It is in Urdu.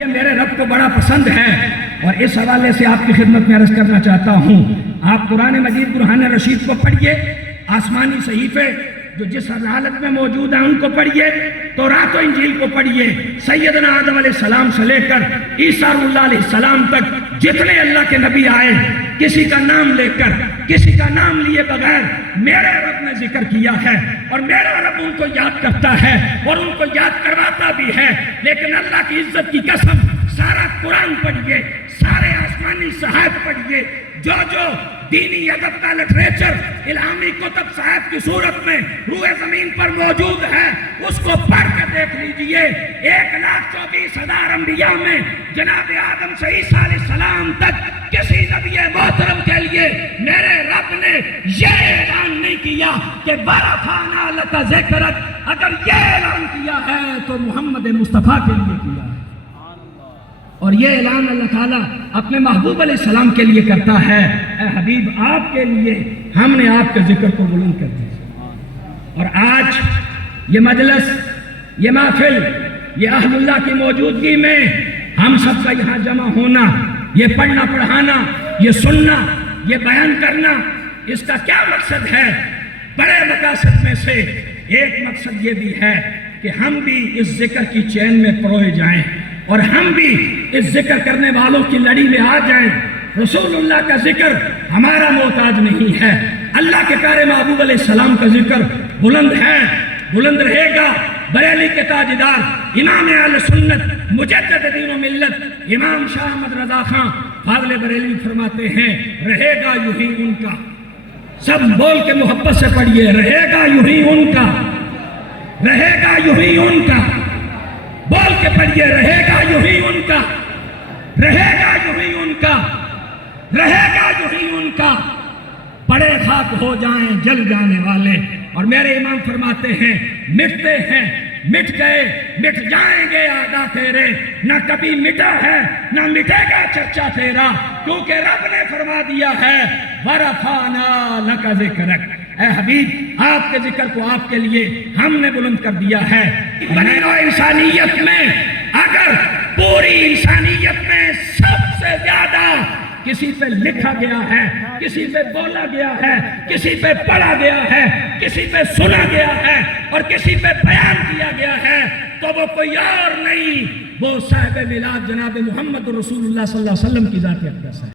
یہ میرے رب کو بڑا پسند ہے اور اس حوالے سے آپ کی خدمت میں عرض کرنا چاہتا ہوں. آپ قرآن مجید برہان رشید کو پڑھیے، آسمانی صحیفے جو جس حالت میں موجود ہیں ان کو پڑھیے، تورات و انجیل کو پڑھیے. سیدنا آدم علیہ السلام سے لے کر عیسیٰ اللہ علیہ السلام تک جتنے اللہ کے نبی آئے، کسی کا نام لے کر، کسی کا نام لیے بغیر میرے رب نے ذکر کیا ہے اور میرا رب ان کو یاد کرتا ہے اور ان کو یاد کرواتا بھی ہے. لیکن اللہ کی عزت کی قسم، سارا قرآن پڑھیے، سارے آسمانی صحائف پڑھیے، جو دینی ادب کا لٹریچر الہامی کتب صحائف کی صورت میں روئے زمین پر موجود ہے، اس کو پڑھ کے دیکھ لیجئے. 1,24,000 انبیاء میں جناب آدم سے عیسیٰ علیہ السلام تک کسی نبی محترم کے لیے میرے رب نے یہ اعلان نہیں کیا کہ وَرَفَعْنَا لَكَ ذِكْرَكَ. اگر یہ اعلان کیا ہے تو محمد مصطفیٰ کے لیے کیا ہے، اور یہ اعلان اللہ تعالیٰ اپنے محبوب علیہ السلام کے لیے کرتا ہے. اے حبیب، آپ کے لیے ہم نے آپ کے ذکر کو بلند کر دیا. اور آج یہ مجلس، یہ محفل، یہ اہل اللہ کی موجودگی میں ہم سب کا یہاں جمع ہونا، یہ پڑھنا پڑھانا، یہ سننا، یہ بیان کرنا، اس کا کیا مقصد ہے؟ بڑے مقاصد میں سے ایک مقصد یہ بھی ہے کہ ہم بھی اس ذکر کی چین میں پروئے جائیں اور ہم بھی اس ذکر کرنے والوں کی لڑی میں آ جائیں. رسول اللہ کا ذکر ہمارا محتاج نہیں ہے، اللہ کے پیارے محبوب علیہ السلام کا ذکر بلند ہے، بلند رہے گا. بریلی کے تاجدار امام اہل سنت مجدد دین و ملت امام شاہ احمد رضا خان فاضل بریلی فرماتے ہیں، رہے گا یوں ہی ان کا. سب بول کے محبت سے پڑھیے، رہے گا یوں ہی ان کا، رہے گا یوں ہی ان کا. بول کے پڑھیے، رہے گا یوں ہی ان کا، رہے گا یوں ہی ان کا، رہے گا یوں ہی ان کا. بڑے خاک ہو جائیں جل جانے والے، اور میرے امام فرماتے ہیں مٹتے ہیں، مٹ گئے، مٹ جائیں گے آدھا تیرے، نہ کبھی مٹا ہے نہ مٹے گا چرچا تیرا، کیونکہ رب نے فرما دیا ہے وَرَفَعْنَا لَكَ ذِكْرَكَ. اے حبیب، آپ کے ذکر کو آپ کے لیے ہم نے بلند کر دیا ہے. بنی نوع انسانیت میں، اگر پوری انسانیت میں سب سے زیادہ کسی پہ لکھا گیا ہے، کسی پہ بولا گیا ہے، کسی پہ پڑھا گیا ہے، کسی پہ سنا گیا ہے اور کسی پہ بیان کیا گیا ہے، تو وہ کوئی اور نہیں، وہ صاحب میلاد جناب محمد رسول اللہ صلی اللہ علیہ وسلم کی ذات اقدس ہے.